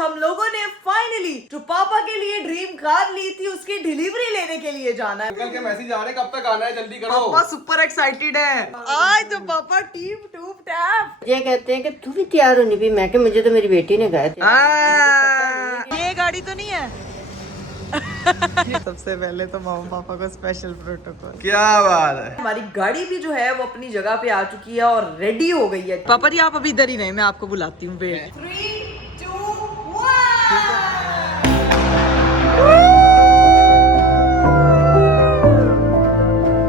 हम लोगों ने फाइनली जो पापा के लिए ड्रीम कार ली थी उसकी डिलीवरी लेने के लिए जाना है। अंकल के मैसेज आ रहे कब तक आना है, जल्दी करो। पापा सुपर एक्साइटेड है आज तो पापा टीप टूप टैप। ये कहते हैं कि तू भी तैयार होनी भी, मैं कि मुझे तो मेरी बेटी ने कहा था। ये गाड़ी तो नहीं है सबसे पहले तो मामा पापा को स्पेशल प्रोटोकॉल। क्या बात है। हमारी गाड़ी भी जो है वो अपनी जगह पे आ चुकी है और रेडी हो गई है। पापा जी आप अभी इधर ही नहीं, मैं आपको बुलाती हूँ। वेट 3, 2, 1।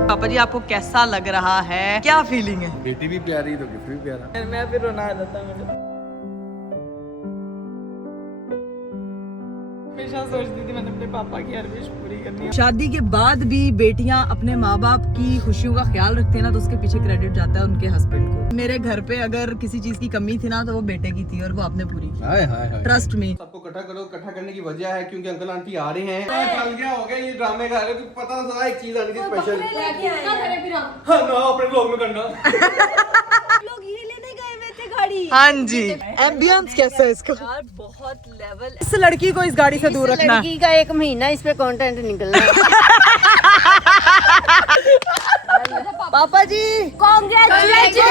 पापा जी आपको कैसा लग रहा है, क्या फीलिंग है? बेटी भी प्यारी तो गिफ्ट भी प्यारा। मैं फिर रोना आ जाता मुझे। हमेशा सोचती थी मैंने अपने पापा की हर विश पूरी करनी है। शादी के बाद भी बेटियां अपने माँ बाप की खुशियों का ख्याल रखती है ना, तो उसके पीछे क्रेडिट जाता है उनके हस्बैंड को। मेरे घर पे अगर किसी चीज की कमी थी ना तो वो बेटे की थी और वो आपने पूरी की। Hi hi hi. Trust me. सबको इकट्ठा करो। इकट्ठा करने की वजह है क्योंकि अंकल आंटी आ रहे हैं। चल गया हो गया ये ड्रामे का। अरे तुझे पता था एक चीज आनी थी स्पेशल। हाँ ना अपने ब्लॉग में करना। लोग ये लेने गए हुए थे गाड़ी। हाँ जी। एम्बियंस कैसा है इसका? यार बहुत लेवल। इस लड़की को इस गाड़ी से दूर रखना। लड़की का 1 महीना इस पे कंटेंट निकलना है। पापा जी कांग्रेचुलेशन।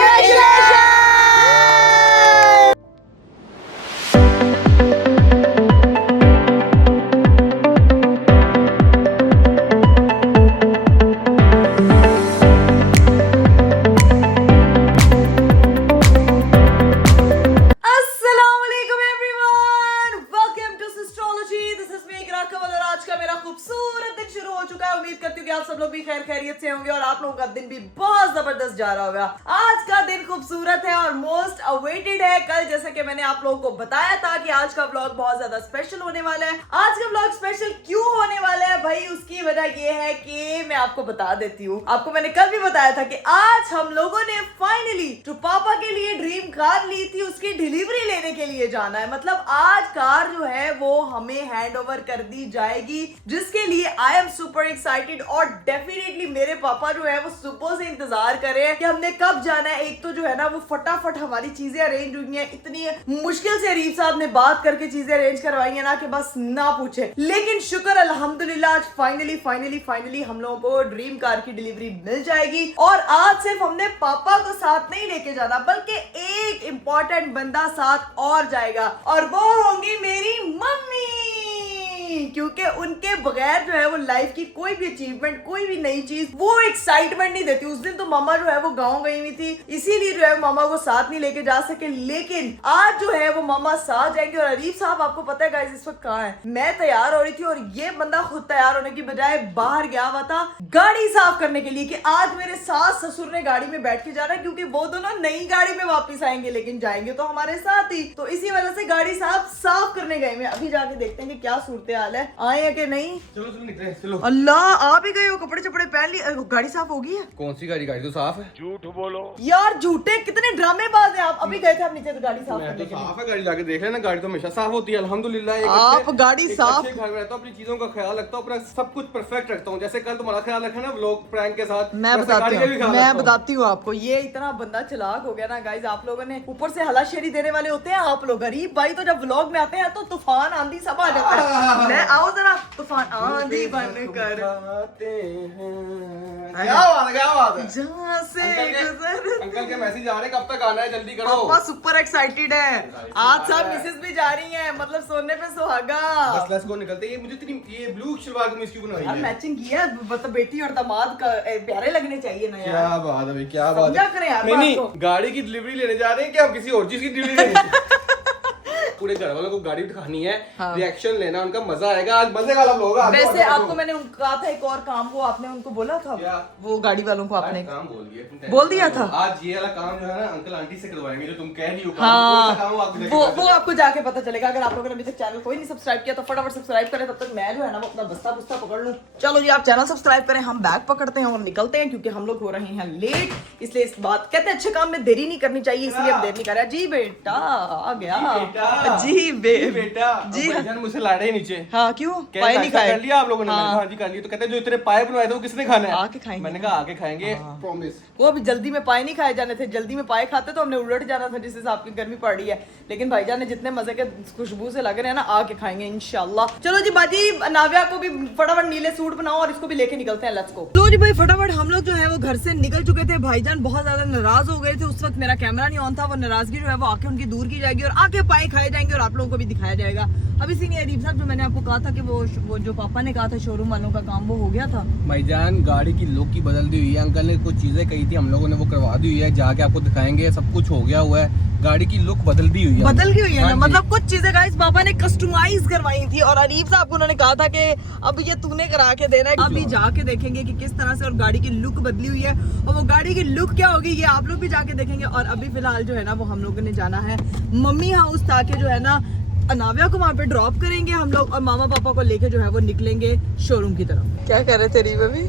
आप सब लोग भी खैर खैरियत से होंगे और आप लोगों का दिन भी बहुत जबरदस्त जा रहा होगा। आज का दिन खूबसूरत है और मोस्ट अवेटेड है। कल जैसे कि मैंने आप लोगों को बताया था कि आज का व्लॉग बहुत ज्यादा स्पेशल होने वाला है। आज का व्लॉग स्पेशल क्यों होने वाला है भाई, उसकी वजह ये है कि मैं आपको बता देती हूँ। आपको मैंने कल भी बताया था कि आज हम लोगों ने फाइनली जो पापा के लिए ड्रीम कार ली थी उसकी डिलीवरी लेने के लिए जाना है। मतलब आज कार जो है वो हमें हैंड ओवर कर दी जाएगी, जिसके लिए आई एम सुपर एक्साइटेड। और डेफिनेटली मेरे पापा जो है वो सुबह से इंतजार कर रहे हैं कि हमने कब जाना है। एक तो जो है ना वो फटाफट हमारी चीजें अरेंज हुई हैं, इतनी मुश्किल से अरीफ साहब ने बात करके चीजें अरेंज करवाई है ना कि बस ना पूछे। लेकिन शुक्र अल्हम्दुलिल्लाह आज फाइनली हम लोगों को ड्रीम कार की डिलीवरी मिल जाएगी। और आज सिर्फ हमने पापा को साथ नहीं लेके जाना बल्कि एक इंपॉर्टेंट बंदा साथ और जाएगा और वो होंगी मेरी मम्मी, क्योंकि उनके बगैर जो है वो लाइफ की कोई भी अचीवमेंट, कोई भी नई चीज वो एक्साइटमेंट नहीं देती। उस दिन तो मामा जो है वो गाँव गई हुई थी, इसीलिए जो है मामा को साथ नहीं लेके जा सके। लेकिन आज जो है वो मामा साथ जाएंगे। और अरीफ साहब आपको पता है गाइस इस वक्त कहाँ है? मैं तैयार हो रही थी और ये बंदा खुद तैयार होने की बजाय बाहर गया हुआ था गाड़ी साफ करने के लिए कि आज मेरे सास ससुर ने गाड़ी में बैठ के जाना है, क्योंकि वो दोनों नई गाड़ी में वापिस आएंगे लेकिन जाएंगे तो हमारे साथ ही। तो इसी वजह से गाड़ी साफ करने गए। मैं अभी जाके देखते हैं कि क्या सूरत हाल है, आए हैं कि नहीं। चलो निकले चलो। अल्लाह आप ही गए हो, कपड़े चपड़े पहन लिए, गाड़ी साफ हो गई है? कौन सी गाड़ी? गाड़ी तो साफ है। झूठ बोलो यार झूठे कितने ड्रामेबाज हैं आप। अभी गए थे आप नीचे तो गाड़ी साफ मैं करने तो के लिए। साफ है गाड़ी, जाके देख लेना। गाड़ी तो हमेशा साफ होती है अल्हम्दुलिल्लाह। आप गाड़ी साफ। घर में रहता हूँ, अपनी चीजों का ख्याल रखता हूँ, अपना सब कुछ परफेक्ट रखता हूँ। जैसे कल तुम्हारा ख्याल रखा ना व्लॉग प्रैंक के साथ। मैं बताती हूँ आपको। ये इतना बंदा चालाक हो गया ना गाइस। आप लोगों ने ऊपर से हलाशेरी देने वाले होते हैं आप लोग। गरीब भाई तो जब व्लॉग में आते हैं तो तूफान आंधी सब आ जाता है। मैं आओ जरा तूफान आंधी बनकर क्या बात है। जहाँ से गुजर। अंकल के मैसेज आ रहे कब तक आना है, जल्दी करो। पापा सुपर एक्साइटेड है। आज सब मिसेस भी जा रही हैं, मतलब सोने पे सुहागा। बस लेट्स गो निकलते हैं। ये मुझे इतनी ये ब्लू शलवार कमीज क्यों बनवाई यार है? मैचिंग किया है, मतलब बेटी और दामाद का प्यारे लगने चाहिए ना यार। क्या बात है भाई, क्या बात समझा करें यार है। नहीं बात को। गाड़ी की डिलीवरी लेने जा रहे हैं क्या? आप किसी और चीज की डिलीवरी लेने पूरे घर वालों को गाड़ी दिखानी है। हाँ। रिएक्शन लेना, उनका मजा आएगा। आज मजे वाला व्लॉग है। वैसे आपको मैंने कहा था एक और काम, वो आपने उनको बोला था? क्या? वो गाड़ी वालों को आपने काम बोल दिया। बोल दिया था? आज ये वाला काम जो है ना अंकल आंटी से करवाएंगे, जो तुम कह रही हो। हाँ, काम वो आपको जाके पता चलेगा। अगर आप लोगों ने अभी तक चैनल कोई नहीं सब्सक्राइब किया तो फटाफट सब्सक्राइब करें, तब तक मैं जो है ना वो अपना बस्ता बुस्ता पकड़ लूं। चलो जी आप चैनल सब्सक्राइब करें, हम बैग पकड़ते हैं और निकलते हैं, क्योंकि हम लोग हो रहे हैं लेट। इसलिए इस बात कहते हैं अच्छे काम में देरी नहीं करनी चाहिए, इसलिए हम देर नहीं कर रहे। जी बेटा आ गया। जी बेटा जी भाईजान मुझसे लाड़े ही नीचे। हाँ क्यों कह पाए रहे नहीं नाश्ता खाए? कर लिया आप लोगों ने? मैंने कहा हाँ जी कर लिया। तो कहते हैं जो इतने पाए बनवाए थे वो किसने खाना है? आके खाएंगे। मैंने कहा आके खाएंगे, प्रॉमिस। वो अभी जल्दी में पाए नहीं खाए जाने थे, जल्दी में पाए खाते तो हमने उलट जाना था जिस हिसाब की गर्मी पड़ रही है। लेकिन भाईजान ने जितने मजे के खुशबू से लग रहे हैं ना, आके खाएंगे इंशाल्लाह। चलो जी बाजी, नाव्या को भी फटाफट नीले सूट बनाओ और इसको भी लेके निकलते हैं, लेट्स गो। तो जी भाई फटाफट हम लोग जो है वो घर से निकल चुके थे। भाईजान बहुत ज्यादा नाराज हो गए थे उस वक्त, मेरा कैमरा नहीं ऑन था। वो नाराजगी जो है वो आके उनकी दूर की जाएगी और आके पाए खाए जाएंगे और आप लोगों को भी दिखाया जाएगा। अभी सी नहीं अरीब साहब, जो मैंने आपको कहा था कि वो जो पापा ने कहा था शोरूम वालों का काम वो हो गया था। भाईजान गाड़ी की लुक की बदल दी हुई है, अंकल ने कुछ चीजें कही थी, हम लोगों ने वो करवा दी हुई है, जाके आपको दिखाएंगे। सब कुछ हो गया हुआ है, गाड़ी की लुक बदल दी हुई है, बदल गई हुई है ना। हाँ जी। मतलब कुछ चीजें गाइस पापा ने कस्टमाइज करवाई थी और अरीब साहब को उन्होंने कहा था कि अब ये तूने करा के देना है। अभी जाके देखेंगे कि किस तरह से और गाड़ी की लुक बदली हुई है, और वो गाड़ी की लुक क्या होगी ये आप लोग भी जाके देखेंगे। और अभी फिलहाल जो है ना वो हम लोगों ने जाना है मम्मी हाउस, ताकि जो है ना अनाव्या को वहाँ पे ड्रॉप करेंगे हम लोग और मामा पापा को लेके जो है वो निकलेंगे शोरूम की तरफ। क्या कर रहे थे रीवा भी?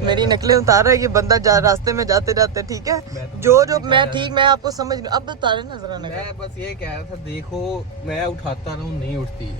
मेरी नकलें उतार रहा है ये बंदा रास्ते में जाते जाते, ठीक है। जो मैं ठीक, मैं आपको समझ, अब उतारे ना जरा। मैं बस ये कह रहा था, देखो मैं उठाता रहूं नहीं उठती,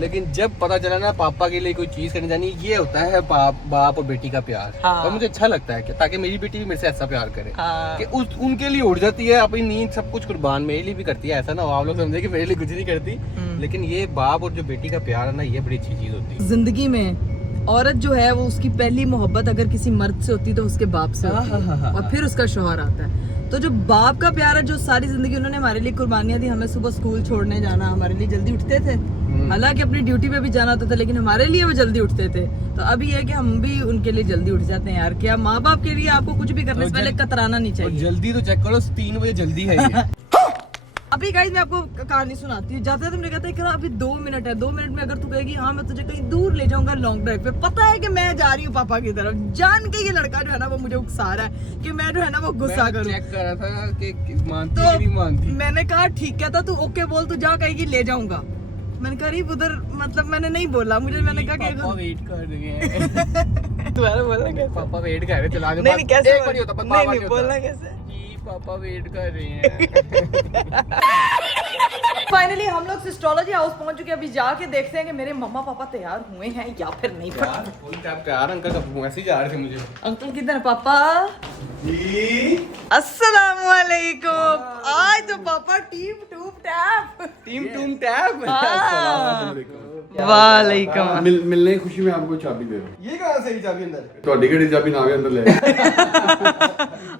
लेकिन जब पता चला ना पापा के लिए कोई चीज करने जानी, ये होता है बाप और बेटी का प्यार। हाँ। और मुझे अच्छा लगता है कि ताकि मेरी बेटी भी मेरे से ऐसा प्यार करे। हाँ। कि उनके लिए उठ जाती है, अपनी नींद सब कुछ कुर्बान मेरे लिए भी करती है। ऐसा ना हो आप लोग समझे कि मेरे लिए कुछ नहीं करती, लेकिन ये बाप और जो बेटी का प्यार है ना, ये बड़ी अच्छी चीज होती है जिंदगी में। औरत जो है वो उसकी पहली मोहब्बत अगर किसी मर्द से होती है तो उसके बाप से होती है, और फिर उसका शौहर आता है। तो जो बाप का प्यार है, जो सारी जिंदगी उन्होंने हमारे लिए कुर्बानियां दी, हमें सुबह स्कूल छोड़ने जाना, हमारे लिए जल्दी उठते थे, हालांकि अपनी ड्यूटी पे भी जाना होता था, लेकिन हमारे लिए वो जल्दी उठते थे। तो अभी ये है कि हम भी उनके लिए जल्दी उठ जाते हैं यार। क्या माँ बाप के लिए आपको कुछ भी करने से पहले कतराना नहीं चाहिए। जल्दी तो चेक करो, 3 बजे जल्दी है ये। अभी गाइस मैं आपको कहानी सुनाती हूँ। जाते तुमने कहता है कि अभी 2 मिनट है, 2 मिनट में अगर तू कहेगी हाँ मैं तुझे कहीं दूर ले जाऊंगा लॉन्ग ड्राइव पे, पता है कि मैं जा रही हूँ पापा की तरफ, जान के ये लड़का जो है ना वो मुझे उकसा रहा है कि मैं जो है ना वो गुस्सा करूँ। चेक कर रहा था कि मानती तो नहीं मानती। मैंने कहा ठीक है, था तू ओके बोल, तू जा कहेगी ले जाऊंगा। मैंने कहा अरीब उधर, मतलब मैंने नहीं बोला, मैंने कहा कि पापा वेट कर रहे हैं। तुम्हारा बोलना कैसे? पापा वेट कर रहे हैं, चला के नहीं कैसे एक बार ही होता, बस नहीं बार नहीं बोलना होता। कैसे? जी पापा वेट कर रहे हैं। फाइनली हम लोग एस्ट्रोलॉजी हाउस पहुंच चुके हैं। अभी जाके देखते हैं कि मेरे मम्मा पापा तैयार हुए हैं या फिर नहीं। यार फुल टैप तैयार, अंकल का मैसेज आ रहे थे मुझे। अंकल किधर है? पापा जी अस्सलाम वालेकुम। आज तो पापा टीम टूप टैप। टीम टूम टैप। वालेकुम। मिलने की खुशी में आपको चाबी दे रहा हूं। ये कहां से ही चाबी अंदर? ਤੁਹਾਡੀ ਗੱਡੀ ਚਾਬੀ ਨਾ ਵੀ ਅੰਦਰ ਲੈ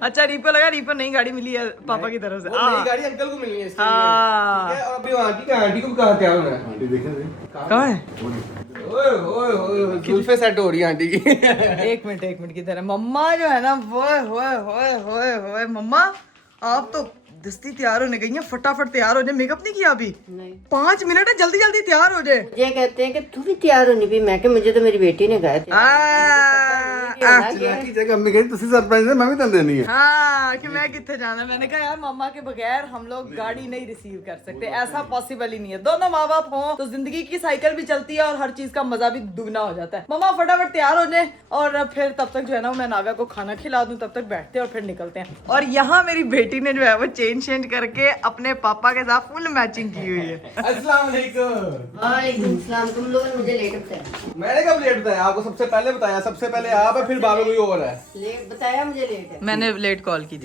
अच्छा रीपो लगा, रीपो नई गाड़ी मिली है पापा की तरफ से। वो नई गाड़ी अंकल को मिलनी है इसके लिए। हाँ। ठीक है, और अभी आंटी का, आंटी को भी कहा तैयार होना है। आंटी देखे थे कहाँ है? ओए ओए ओए जुल्फे सेट हो रही है आंटी की। एक मिनट किधर है मम्मा जो है ना? वो मम्मा आप तो दस्ती तैयार होने गई हैं, फटाफट तैयार हो जाए। मेकअप नहीं किया अभी? नहीं 5 मिनट है, जल्दी जल्दी तैयार हो जाए। ये कहते हैं कि तू भी तैयार होनी भी, मैं कि मुझे तो मेरी बेटी ने कहा की जगह अम्मी कही तुसी सरप्राइज है मैं भी तन देनी है। हाँ कि मैं कितने जाना। मैंने कहा यार मम्मा के बगैर हम लोग गाड़ी नहीं रिसीव कर सकते, ऐसा पॉसिबल ही नहीं है। दोनों माँ बाप हों तो जिंदगी की साइकिल भी चलती है और हर चीज का मजा भी दुगना हो जाता है। मम्मा फटाफट तैयार हो जाए और फिर तब तक जो है ना मैं नाव्या को खाना खिला दूं, तब तक बैठते हैं और फिर निकलते हैं। और यहाँ मेरी बेटी ने जो है वो चेंज करके अपने पापा के साथ फुल मैचिंग की हुई है। अस्सलाम वालेकुम। वालेकुम सलाम। तुम लोगों ने मुझे लेट बताया। मैंने कब लेट बताया आपको? सबसे पहले बताया, सबसे पहले आप है, फिर बाद में कोई और है। लेट बताया, मुझे लेट है। मैंने लेट कॉल की थी।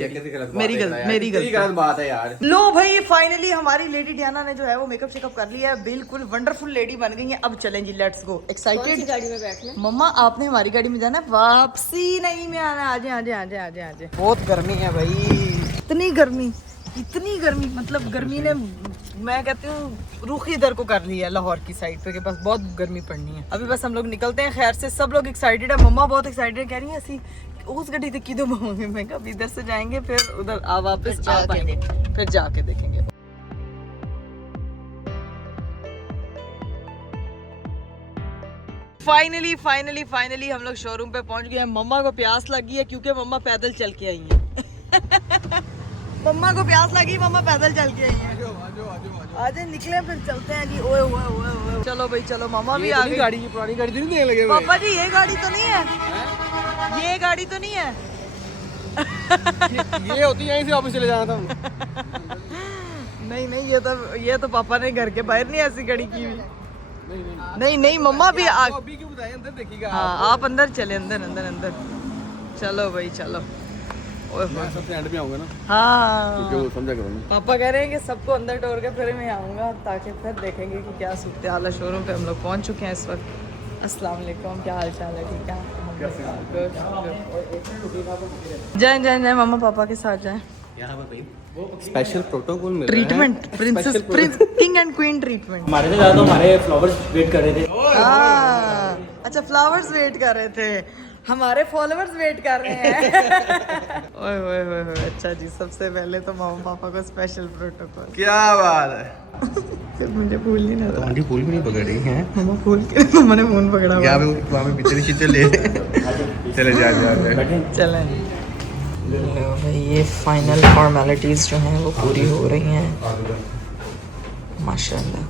मेरी गलती। गलत बात है यार। लो भाई फाइनली हमारी लेडी डियाना ने जो है वो मेकअप शेकअप कर लिया है, बिल्कुल वंडरफुल लेडी बन गई है। अब चलें जी, लेट्स गो। कौन सी एक्साइटेड? गाड़ी में बैठना? मम्मा आपने हमारी गाड़ी में जाना है, वापसी नहीं में आना है। आजे। बहुत गर्मी है भाई, इतनी गर्मी मतलब गर्मी ने, मैं कहती हूँ रुख इधर को कर लिया है लाहौर की साइड पे कि बस बहुत गर्मी पड़नी है। अभी बस हम लोग निकलते हैं। खैर से सब लोग एक्साइटेड है, मम्मा बहुत एक्साइटेड है, कह रही है ऐसी उस गड्डी तक किधर होंगे। मैं कहा इधर से जाएंगे फिर उधर वापस आ पाएंगे, फिर जाके देखेंगे। फाइनली हम लोग शोरूम पे पहुंच गए हैं। मम्मा को प्यास लगी है क्योंकि मम्मा पैदल चल के आई है। मम्मा को प्यास लगी, मम्मा पैदल चल के आई है। आज निकले फिर चलते हैं जी। ओए चलो भाई चलो, मामा भी आ गई। गाड़ी की पुरानी गाड़ी तो नहीं लगे पापा जी ये गाड़ी तो नहीं है, ये गाड़ी तो नहीं है। ये होती है, यहीं से ऑफिस चले जाना था। नहीं नहीं, ये तो पापा ने घर के बाहर नहीं ऐसी घड़ी की हुई। नहीं नहीं मम्मा भी अभी क्यों बताएं, अंदर देखिएगा। हाँ आप अंदर चले, अंदर अंदर अंदर चलो भाई चलो। ओए मैं सबसे एंड में आऊंगा ना, क्योंकि हाँ वो समझा करूँगा। पापा कह रहे हैं कि सबको अंदर डोर के फिर मैं आऊँगा, ताकि फिर देखेंगे कि क्या सूरत हाल है। शोरूम पे हम लोग पहुँच चुके हैं इस वक्त। अस्सलाम वालेकुम, क्या हाल चाल है? ठीक है, जय जय जय। मम्मा पापा के साथ जाएं। Special protocol mill treatment princess Prince king and queen treatment. हमारे से ज़्यादा हमारे फ्लावर्स वेट कर रहे थे। अच्छा फ्लावर्स वेट कर रहे थे, हमारे फॉलोअर्स वेट कर रहे हैं। ओए ओए ओए ओए, अच्छा जी सबसे पहले तो मामा पापा को स्पेशल प्रोटोकॉल। क्या बात है। फिर मुझे भूल नहीं ना तो आंटी फूल भी नहीं पकड़ रही हैं। मामा भूल के मम्मा ने फोन पकड़ा हुआ। यहाँ पे वहाँ पे पीछे शीते ले चले जा चलें भाई, ये फाइनल फॉर्मेलिटीज़ जो हैं वो पूरी हो रही हैं माशाल्लाह।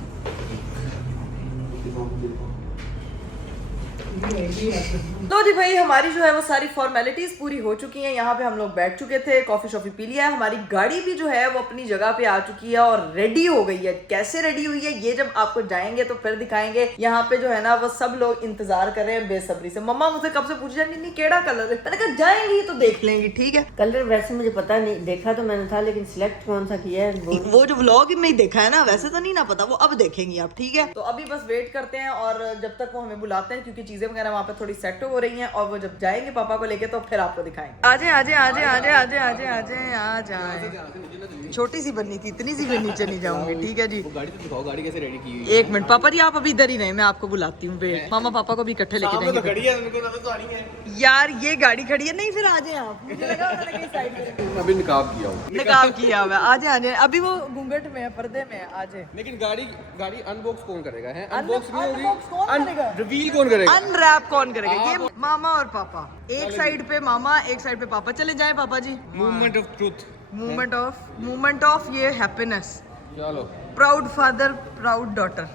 तो जी भाई हमारी जो है वो सारी फॉर्मेलिटीज पूरी हो चुकी हैं। यहाँ पे हम लोग बैठ चुके थे, कॉफी शॉफी पी लिया है, हमारी गाड़ी भी जो है वो अपनी जगह पे आ चुकी है और रेडी हो गई है। कैसे रेडी हुई है ये जब आपको जाएंगे तो फिर दिखाएंगे। यहाँ पे जो है ना वो सब लोग इंतजार कर रहे हैं बेसब्री से। मम्मा मुझसे कब से पूछ रही नहीं केड़ा कलर है, मैंने कहा जाएंगी तो देख लेंगी, ठीक है। कलर वैसे मुझे पता नहीं, देखा तो मैंने था, लेकिन सिलेक्ट कौन सा किया है वो जो व्लॉग में ही देखा है ना, वैसे तो नहीं ना पता, वो अब देखेंगी आप, ठीक है। तो अभी बस वेट करते हैं और जब तक वो हमें बुलाते हैं, क्योंकि चीजें वगैरह वहाँ पे थोड़ी सेट हो रही हैं, और वो जब जाएंगे पापा को लेके तो फिर आपको दिखाएंगे। आजे आजे आजे आजे आजे आजे आजे आ जाए। छोटी सी बननी थी, इतनी सी भी नीचे नहीं जाऊंगी, ठीक है जी। गाड़ी तो दिखाओ, गाड़ी कैसे रेडी की हुई है। एक मिनट पापा जी, आप अभी इधर ही रहे, मैं आपको बुलाती हूँ। वेट, मामा पापा को भी इकट्ठे लेके सामने तो जाएंगे। खड़ी है, उनको नजर तो आनी है। यार ये गाड़ी खड़ी है, नहीं फिर आ जाए आप, मुझे लगा उन्होंने कहीं साइड पे अभी निकाब किया हूँ। निकाब किया हुआ है। आ जाए अभी वो घूंघट में है, पर्दे में है, आ जाए। लेकिन गाड़ी अनबॉक्स कौन करेगा? है Unbox अनबॉक्स नहीं कौन करेगा? होगी, रिवील कौन करेगा? अनरैप कौन करेगा? ये मामा और पापा, एक साइड पे मामा एक साइड पे पापा। चले जाएं पापा जी। Movement of truth. Movement of ये हैप्पीनेस। चलो, proud father proud daughter.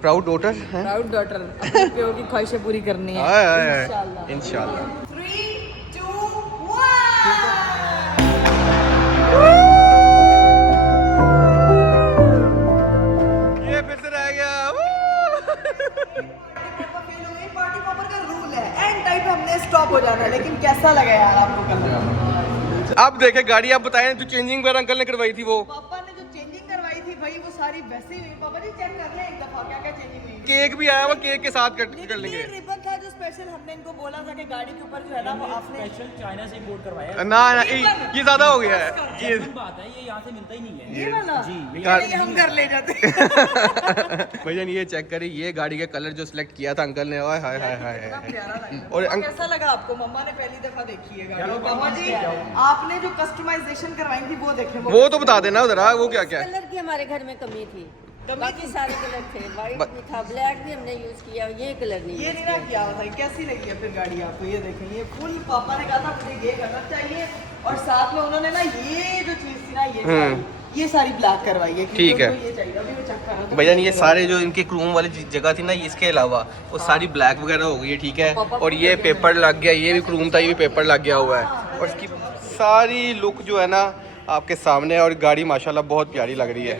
Proud daughter है। प्राउड डॉटर, अपने प्यो की ख्वाहिशें पूरी करनी है इंशाल्लाह। इंशाल्लाह। 3 2 1 ये फिर से रह गया। पार्टी पॉपर का रूल है, एंड टाइम पे हमने स्टॉप हो जाना है। लेकिन कैसा लगा यार आपको कल? अब देखे गाड़ी, आप बताएं जो चेंजिंग वगैरह अंकल ने करवाई थी, वो पापा ने जो चेंजिंग करवाई थी भाई वो सारी वैसे ही हुई। पापा जी चेक कर लें एक दफा क्या क्या चेंजिंग हुई। केक भी आया, वो केक के साथ कट कर लेकिन लेंगे। ये रिबन था जो स्पेशल हमने इनको बोला था कि गाड़ी के ऊपर जो है ना वो आपने स्पेशल चाइना से इंपोर्ट करवाया। ना ये ज्यादा हो गया है। ये बात है, ये यहाँ से मिलता ही नहीं है। ये वाला जी, ये हम घर ले जाते। भैया ये चेक करिए, ये गाड़ी का कलर जो सिलेक्ट किया था अंकल ने, हाय हाय हाय हाय। प्यारा लगा। और और कैसा लगा आपको? मम्मा ने पहली दफा देखी है गाड़ी। पापा जी आपने जो कस्टमाइजेशन करवाई थी वो देखें। वो तो बता देना जरा, वो क्या क्या है? कलर की हमारे घर में कमी थी, बाकी सारे कलर थे। व्हाइट भी था, ब्लैक भी हमने यूज किया, ये कलर नहीं। ये नहीं ना किया हुआ था। कैसी लगी है फिर गाड़ी आपको? ये देखें, ये फुल पापा ने कहा था मुझे ये कलर चाहिए, और साथ में उन्होंने ना ये जो चीज थी ना ये सारी ब्लैक करवाई है। ठीक है। ये चाहिए, अभी मैं चेक कर रहा था। भैया ये सारे जो इनके क्रूम वाली जगह थी ना, इसके अलावा वो सारी ब्लैक वगैरह हो गई है, ठीक है। और ये पेपर लग गया, ये भी क्रूम था, ये भी पेपर लग गया हुआ है। और इसकी सारी लुक जो है ना आपके सामने है, और गाड़ी माशाल्लाह बहुत प्यारी लग रही है।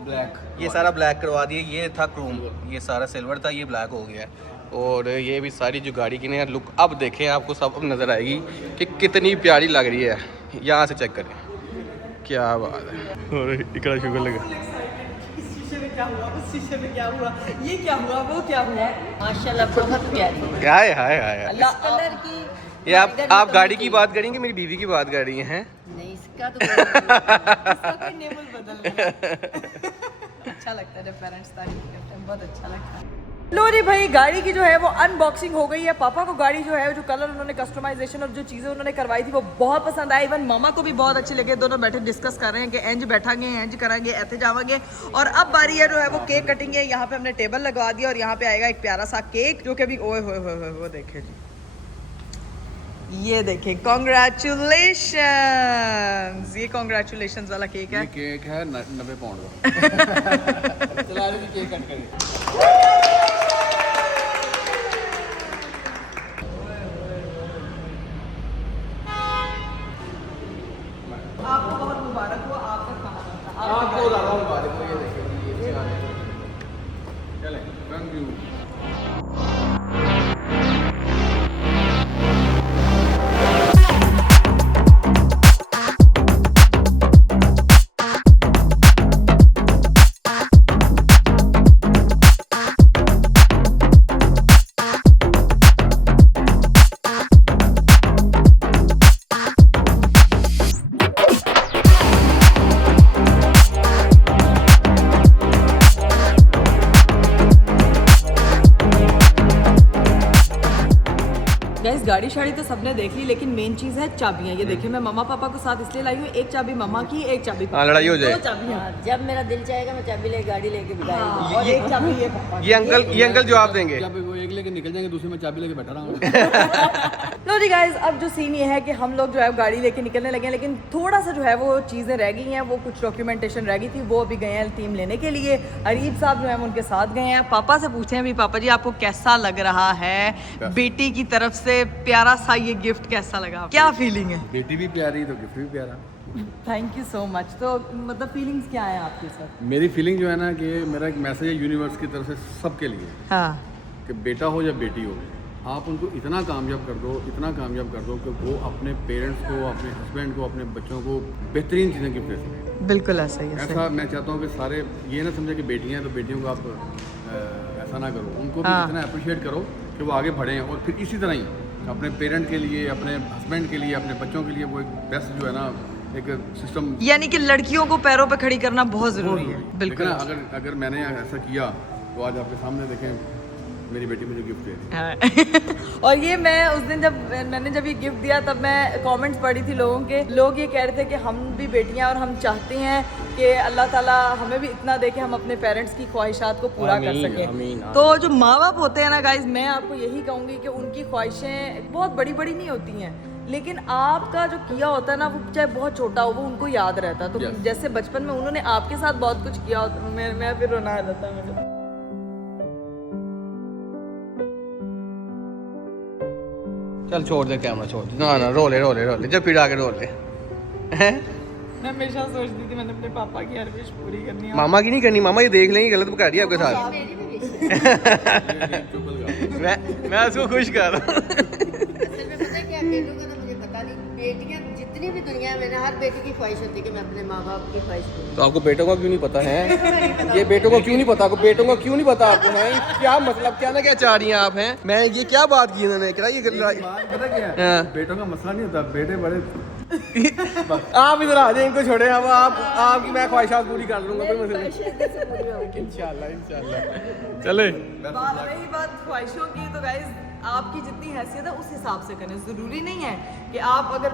ब्लैक, ये सारा ब्लैक करवा दिया। ये था क्रूम, ये सारा सिल्वर था, ये ब्लैक हो गया। और ये भी सारी जो गाड़ी की ना लुक अब देखें, आपको सब अब नज़र आएगी कि कितनी प्यारी लग रही है। यहाँ से चेक करें, क्या बात है। और इकड़ा शुगर लगा। इस शीशे में क्या हुआ, उस शीशे में क्या हुआ, ये क्या हुआ, वो क्या हुआ। माशाल्लाह बहुत प्यारी। हाय हाय हाय। अल्लाह कलर की ये आप गाड़ी की बात करेंगे, मेरी बीवी की बात कर रही हैं? नहीं, इसका तो इसका कोई नेमल बदल गया। अच्छा लगता है जब पेरेंट्स तारीफ करते हैं, बहुत अच्छा लगता है। लो जी भाई, गाड़ी की जो है वो अनबॉक्सिंग हो गई है। पापा को गाड़ी जो है जो कलर उन्होंने कस्टमाइजेशन और जो चीज़ें उन्होंने करवाई थी वो बहुत पसंद आई। इवन मामा को भी बहुत अच्छी लगे। दोनों बैठे डिस्कस कर रहे हैं कि इंज बैठांगे, इंज कराएंगे, ऐसे जावांगे। और अब बारी है जो है वो केक कटिंग है। यहाँ पे हमने टेबल लगवा दिया और यहाँ पे आएगा एक प्यारा सा केक जो कि अभी ओए होए होए वो देखे जी, ये देखें, कॉन्ग्रेचुलेशंस। ये कॉन्ग्रेचुलेशंस वाला केक है। ये केक है 90 पाउंड का। चला रही केक कट करें। आपको बहुत मुबारक हो, आपका खाना बनता है। Love you. गाइस गाड़ी शाड़ी तो सबने देख ली, लेकिन मेन चीज है चाबियां। ये देखिए मैं मम्मा पापा को साथ इसलिए लाई हूँ, एक चाबी मम्मा की, एक चाबी हाँ, लड़ाई हो जाए। दो चाबियां। हाँ, जब मेरा दिल चाहेगा मैं चाबी ले गाड़ी लेके हाँ, बिगाएंगे। और एक चाबी ये पापा की। ये अंकल जवाब देंगे। चाबी वो एक लेके निकल जाएंगे, दूसरे में चाबी लेके बैठा रहा। लो जी गाइस, अब जो सीन ये है कि हम लोग जो है गाड़ी लेके निकलने लगे हैं, लेकिन थोड़ा सा जो है वो चीज़ें रह गई हैं, वो कुछ डॉक्यूमेंटेशन रह गई थी, वो अभी गए हैं टीम लेने के लिए। अरीब साहब जो है उनके साथ गए हैं। पापा से पूछे हैं भी, पापा जी आपको कैसा लग रहा है, बेटी की तरफ से प्यारा सा ये गिफ्ट कैसा लगा, क्या फीलिंग है? बेटी भी प्यारी तो गिफ्ट भी प्यारा। Thank you so much. तो मतलब फीलिंग्स क्या है आपके साथ? मेरी फीलिंग जो है ना कि मेरा एक मैसेज है यूनिवर्स की तरफ से सबके लिए हाँ, कि बेटा हो या बेटी हो, आप उनको इतना कामयाब कर दो, इतना कामयाब कर दो कि वो अपने पेरेंट्स को, अपने हस्बैंड को, अपने बच्चों को बेहतरीन चीज़ें गिफ्ट दे सकें। बिल्कुल ऐसा ही है। ऐसा मैं चाहता हूँ कि सारे ये ना समझे कि बेटियां हैं तो बेटियों को आप ऐसा ना करो, उनको भी हाँ। इतना अप्रिशिएट करो कि वो आगे बढ़ें, और फिर इसी तरह ही अपने पेरेंट के लिए, अपने हस्बैंड के लिए, अपने बच्चों के लिए वो एक बेस्ट जो है ना एक सिस्टम। यानी कि लड़कियों को पैरों पे खड़ी करना बहुत जरूरी है। बिल्कुल। लेकिन अगर मैंने ऐसा किया तो आज आपके सामने देखें मेरी बेटी मुझे गिफ्ट दे रही है। हाँ। और ये मैं उस दिन जब ये गिफ्ट दिया, तब मैं कमेंट्स पढ़ी थी लोगों के। लोग ये कह रहे थे कि हम भी बेटियां और हम चाहते हैं कि अल्लाह ताला हमें भी इतना दे कि हम अपने पेरेंट्स की ख्वाहिशात को पूरा कर सकें। तो जो माँ बाप होते हैं ना गाइज, मैं आपको यही कहूँगी कि उनकी ख्वाहिशें बहुत बड़ी बड़ी नहीं होती हैं, लेकिन आपका जो किया होता है ना, वो चाहे बहुत छोटा हो, वो उनको याद रहता है। तो Yes. जैसे बचपन में उन्होंने आपके साथ बहुत कुछ किया होता, मैं फिर रोना आ जाता है मुझे। चल छोड़ दे कैमरा, छोड़ दे। ना रोले जब फिर आके रोले। हैं? मैं हमेशा सोचती थी मैंने अपने पापा की हर विश पूरी करनी है। मामा की नहीं करनी, मामा ये देख लेंगे गलत कर रही है आपके साथ। मेरी भी विश है। मैं उसको खुश कर रहा हूँ। असल में पता है क्या, बेटों का तो मुझे पता नहीं, बेटियां जितनी भी दुनिया में ना, हर बेटी की ख्वाहिश होती है कि मैं अपने माँ बाप की ख्वाहिश पूरी। तो आपको बेटों का क्यों नहीं पता है? ये बेटों को क्यों नहीं पता? आपको बेटों को क्यों नहीं पता आपको है? क्या मतलब, क्या ना क्या चाह रही हैं आप? हैं मैं ये क्या बात की इन्होंने, क्या ये पता क्या है? हाँ। बेटों का मसला नहीं होता, बेटे बड़े आप इधर आ जाए, इनको छोड़े। अब आपकी मैं ख्वाहिशात पूरी कर लूंगा, कोई मसला नहीं। इंशाल्लाह चले। रही बात ख्वाहिशों की, तो गाइज आपकी जितनी हैसियत है उस हिसाब से करें। जरूरी नहीं है कि आप अगर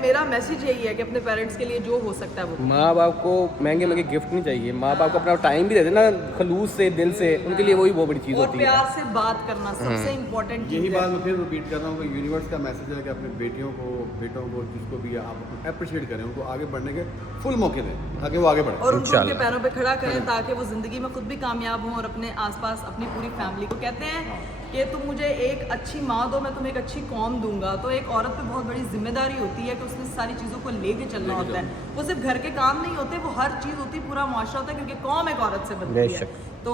मेरा मैसेज यही है कि अपने पेरेंट्स के लिए जो हो सकता है वो। माँ बाप को महंगे गिफ्ट नहीं चाहिए, माँ बाप को अपना टाइम भी देते ना, खलूस से, दिल से, उनके लिए वही बहुत बड़ी चीज़ और होती है। प्यार से बात करना सबसे इम्पोर्टेंट चीज यही है। बात मैं फिर रिपीट कर रहा हूँ कि यूनिवर्स का मैसेज है कि अपने बेटियों को, बेटों को, जिसको भी आप अप्रिशिएट करें, उनको आगे बढ़ने के फुल मौके दें ताकि वो आगे बढ़े। और उनको उनके पैरों पे खड़ा करें ताकि वो जिंदगी में खुद भी कामयाब हों और अपने आसपास अपनी पूरी फैमिली को। कहते हैं कि तुम मुझे एक अच्छी माँ दो, मैं तुम्हें एक अच्छी कौम दूंगा। तो एक औरत पे बहुत बड़ी जिम्मेदारी होती है कि उसने सारी चीज़ों को लेके चलना होता है। वो सिर्फ घर के काम नहीं होते, वो हर चीज़ होती, पूरा मुआशरा होता है, क्योंकि कौम एक औरत से बनती है। बेशक। तो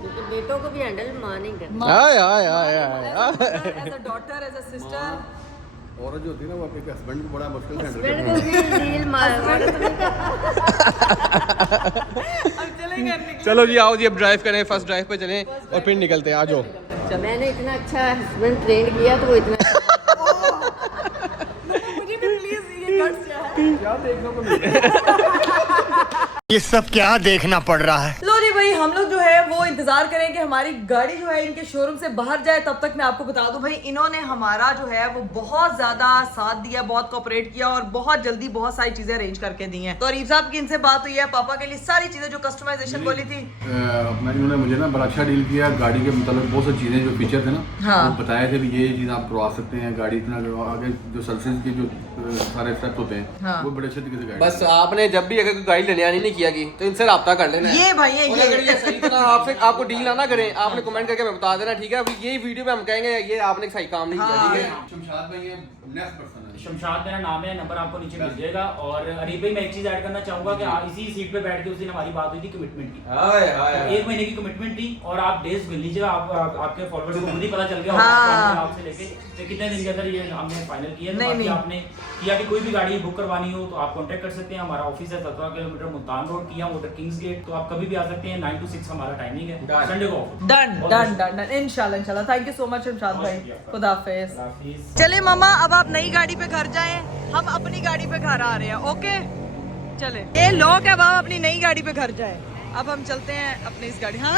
क्योंकि बेटों को भी हैंडल माँ नहीं करती। As a daughter, as a sister, औरत जो होती है ना, वो अपने हस्बैंड को बड़ा मुश्किल से हैंडल हस्बैंड करती को भी डील मार। अब चलेंगे। चलो जी, आओ जी, अब ड्राइव करें, फर्स्ट ड्राइव पे चलें और फिर निकलते हैं। आ जाओ। मैंने इतना अच्छा हस्बैंड ट्रेन किया तो वो इतना मुझे भी प्लीज ये गट्स है। क्या देखने को मिलता है। ये सब क्या देखना पड़ रहा है? लो जी भाई, हम लोग जो है वो इंतजार करें कि हमारी गाड़ी जो है इनके शोरूम से बाहर जाए। तब तक मैं आपको बता दूं भाई, इन्होंने हमारा जो है वो बहुत ज्यादा साथ दिया, बहुत कोऑपरेट किया और बहुत जल्दी बहुत सारी चीजें अरेंज करके दी हैं। तो अरीब साहब की इनसे बात हुई है, पापा के लिए सारी चीजें जो कस्टमाइजेशन बोली थी, इन्होंने मुझे ना बड़ा अच्छा डील किया। गाड़ी के मतलब बहुत सारी चीज़ें जो फीचर थे ना, हाँ। वो बताए थे भी ये चीज़ आप करवा सकते हैं। गाड़ी इतना आगे जो सर्विस के जो सारे स्टेप होते हैं, हाँ। वो बड़े अच्छे तरीके से गाइड बस आपने जब भी अगर कोई गाड़ी लेने आनी नहीं किया की तो इनसे राब्ता कर लेना है। ये भाई है, और ये अगर ये सही तरह आपसे आपको डील ना करें, आपने कमेंट करके मैं बता देना, ठीक है? अभी यही वीडियो में हम कहेंगे ये आपने सही काम नहीं किया, ठीक है? शमशाद भाई ये नेक्स्ट पर्सन है। शमशाद मेरा नाम है, नंबर आपको नीचे मिल जाएगा। और अरीब भाई मैं एक चीज ऐड करना चाहूंगा कि इसी सीट पे बैठ के उस दिन हमारी बात हुई थी कमिटमेंट की। तो 1 महीने की कमिटमेंट थी और आप डेज मिल लीजिएगा, आपके फॉलोअर्स को खुद ही पता चल गया होगा आपसे लेके तो कितने दिन के अंदर ये हमने फाइनल किया। तो बाकी आपने किया कि कोई भी गाड़ी बुक करवानी हो तो आप कांटेक्ट कर सकते हैं। हमारा ऑफिस है 17 किलोमीटर मुल्तान रोड, किया मोटर किंग्स गेट, तो आप कभी भी आ सकते हैं। 9 to 6 हमारा टाइमिंग है, संडे को। डन इंशाल्लाह इंशाल्लाह। Thank you so much Shamshad भाई, खुदा हाफिज। चले मामा, अब आप नई गाड़ी पे घर जाएं, हम अपनी गाड़ी पे घर आ रहे हैं। ओके चले, ये लोग अब आप अपनी नई गाड़ी पे घर जाएं। अब हम चलते हैं अपनी इस गाड़ी। हाँ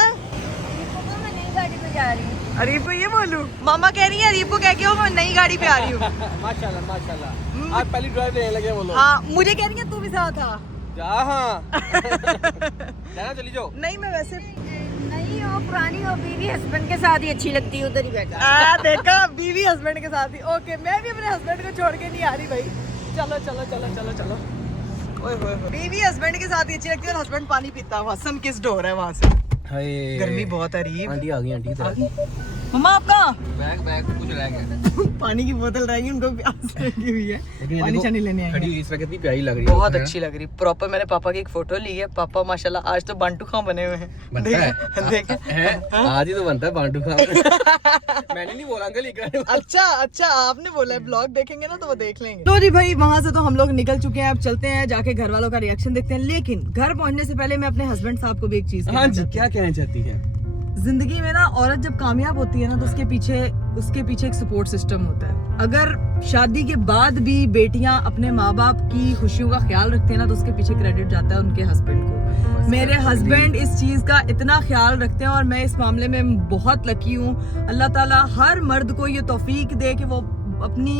मैं नई गाड़ी पे जा रही हूँ। अरीब को ये बोलूं, मामा कह रही है अरीब को कह के हो मैं नई गाड़ी पे आ रही हूँ। माशाल्लाह माशाल्लाह, आप पहली ड्राइव लेने लगे बोलो। हाँ मुझे कह रही है तू भी साथ आ जा। हाँ जाना, चली जाओ। नहीं मैं वैसे नई हो पुरानी हो, बीवी हस्बैंड के साथ ही अच्छी लगती है, उधर ही बैठा। देखा, बीवी हस्बैंड के साथ ही। ओके, मैं भी अपने हस्बैंड को छोड़ के नहीं आ रही भाई। चलो चलो चलो चलो चलो। ओए होए होए। बीवी हस्बैंड के साथ ही अच्छी लगती है और हस्बैंड पानी पीता हुआ सन किस्ड हो रहा है वहाँ से। गर्मी बहुत है। अरीब आंटी आ गई, आंटी इधर। मम्मा आपका बैग कुछ रह गया। पानी की बोतल रहेगी, उनको प्यास लगी हुई है, पानी छानी लेने आए खड़ी हैं। हुई इस वक्त कितनी प्यारी लग रही है, बहुत अच्छी लग रही। प्रॉपर मैंने पापा की एक फोटो ली है। पापा माशाल्लाह आज तो बांटू खां बने हुए हैं। बनता है देख आज ही तो बनता है बांटू खां। मैंने नहीं बोला अंकल, इकरार। अच्छा आपने बोला है, ब्लॉग देखेंगे ना तो वो देख लेंगे। तो जी भाई वहाँ से तो हम लोग निकल चुके हैं, अब चलते हैं जाके घर वालों का रिएक्शन देखते हैं। लेकिन घर पहुँचने से पहले मैं अपने हस्बैंड साहब को भी एक चीज हाँ जी, क्या कहना चाहती है? जिंदगी में ना औरत जब कामयाब होती है ना तो उसके पीछे एक सपोर्ट सिस्टम होता है। अगर शादी के बाद भी बेटियां अपने माँ बाप की खुशियों का ख्याल रखती है ना तो उसके पीछे क्रेडिट जाता है उनके हस्बैंड को। मेरे हस्बैंड इस चीज का इतना ख्याल रखते हैं और मैं इस मामले में बहुत लकी हूँ। अल्लाह ताला हर मर्द को ये तौफीक दे कि वो अपनी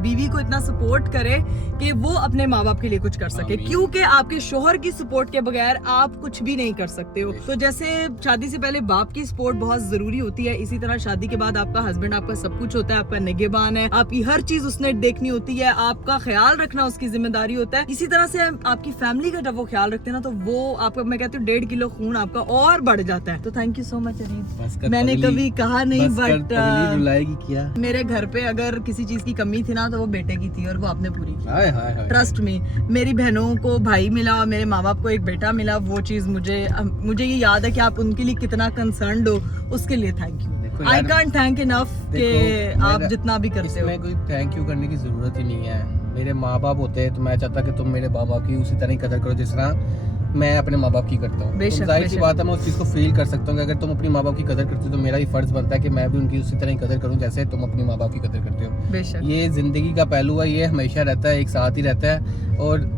बीवी को इतना सपोर्ट करे कि वो अपने माँ बाप के लिए कुछ कर सके, क्योंकि आपके शोहर की सपोर्ट के बगैर आप कुछ भी नहीं कर सकते हो। तो जैसे शादी से पहले बाप की सपोर्ट बहुत जरूरी होती है, इसी तरह शादी के बाद आपका हस्बैंड आपका सब कुछ होता है, आपका निगहबान है, आपकी हर चीज उसने देखनी होती है, आपका ख्याल रखना उसकी जिम्मेदारी होता है। इसी तरह से आपकी फैमिली का जब वो ख्याल रखते हैं ना तो वो आपका, मैं कहती हूँ 1.5 किलो खून आपका और बढ़ जाता है। तो thank you so much Areeb. मैंने कभी कहा नहीं, बट क्या मेरे घर पे अगर किसी चीज की कमी थी ना तो वो बेटे की थी और वो आपने पूरी की। ट्रस्ट मी, मेरी बहनों को भाई मिला, मेरे माँ बाप को एक बेटा मिला, वो चीज मुझे ये याद है कि आप उनके लिए कितना कंसर्न्ड हो, उसके लिए thank you. I can't thank enough कि आप जितना भी करते हो। कोई थैंक यू करने की जरूरत ही नहीं है। मेरे माँ बाप होते तो मैं चाहता कि तुम मेरे माँ बाप की उसी तरह ही कदर करो जिस तरह मैं अपने माँ बाप की करता हूँ। जाहिर सी बात है, मैं उस चीज को फील कर सकता हूँ कि अगर तुम अपनी माँ बाप की कदर करते हो तो मेरा भी फर्ज बनता है कि मैं भी उनकी उसी तरह ही कदर करूँ जैसे तुम अपनी माँ बाप की कदर करते हो। बेशक, ये जिंदगी का पहलू है, ये हमेशा रहता है, एक साथ ही रहता है। और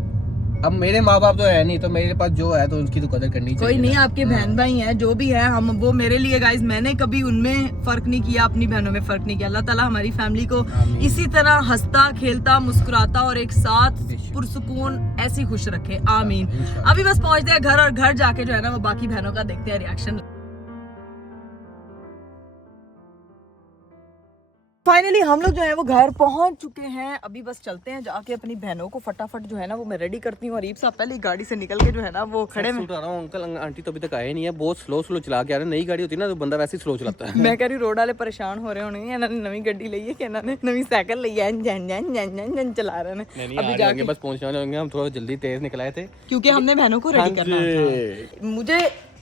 अब मेरे माँ बाप तो है नहीं, तो मेरे पास जो है तो उसकी तो कदर करनी चाहिए। कोई नहीं, आपके बहन भाई हैं जो भी है, हम वो मेरे लिए गाइस, मैंने कभी उनमें फर्क नहीं किया, अपनी बहनों में फर्क नहीं किया। अल्लाह ताला हमारी फैमिली को इसी तरह हंसता खेलता मुस्कुराता और एक साथ पुरसुकून ऐसे खुश रखे, आमीन। अभी बस पहुंचते हैं घर और घर जाके जो है ना वो बाकी बहनों का देखते हैं रिएक्शन। फाइनली हम लोग जो है वो घर पहुंच चुके हैं। अभी बस चलते हैं जाके अपनी बहनों को फटाफट जो है ना वो मैं रेडी करती हूँ। अरीब साहब पहले गाड़ी से निकल के जो है ना वो खड़े में उठा रहा हूँ। अंकल आंटी तो अभी तक आए नहीं है, बहुत स्लो चला के आ रहे हैं। नई गाड़ी होती है ना तो बंदा वैसे ही स्लो चलाता है। मैं कह रही रोड वाले परेशान हो रहे होने, इन्होंने नवी गड्डी ली है कि इन्होंने नवी साइकिल ली है, जन चला रहे हैं। अभी जाके बस पहुंचने वाले होंगे, हम थोड़ा जल्दी तेज निकल आए थे क्योंकि हमने बहनों को रेडी करना था। मुझे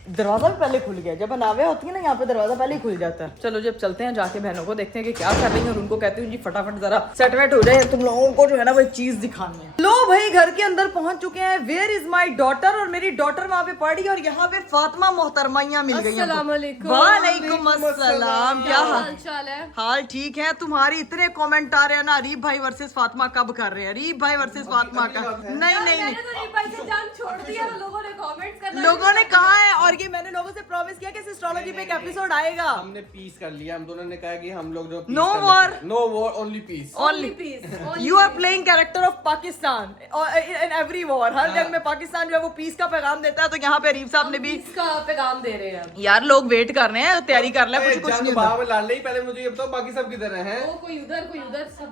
दरवाजा भी पहले खुल गया, जब बनावे होती है ना यहाँ पे दरवाजा पहले ही खुल जाता है। चलो जब चलते हैं जाके बहनों को देखते हैं कि क्या कर रही है और उनको कहती हूँ जी फटाफट जरा सेट वेट हो जाए, तुम लोगों को जो है ना वो चीज दिखानी है। लो भाई घर के अंदर पहुंच चुके हैं। वेयर इज माई डॉटर, और मेरी डॉटर वहाँ पे पढ़ी और यहाँ पे फातिमा मोहतरमाइयाँ मिल गई। वालेकुम अस्सलाम, क्या हाल है? हाल ठीक है। तुम्हारी इतने कॉमेंट आ रहे हैं ना, अरीब भाई वर्सेस फातिमा कब कर रहे हैं, अरीब भाई वर्सेस फातिमा का। नहीं लोगों ने कहा है और ये मैंने लोगों से प्रॉमिस किया कि एस्ट्रोलॉजी पे एक एपिसोड आएगा। हमने पीस कर लिया, हम दोनों ने कहा कि हम लोग जो no war only peace. You are playing character of Pakistan in every war. हर जंग में पाकिस्तान जो है वो पीस का पैगाम देता है, तो यहाँ पे अरीब साहब ने भी इसका पैगाम दे रहे हैं। यार लोग वेट कर रहे हैं, तैयारी कर ले, कुछ नहीं होता। पहले मुझे ये बताओ बाकी सब किधर हैं? कोई उधर सब।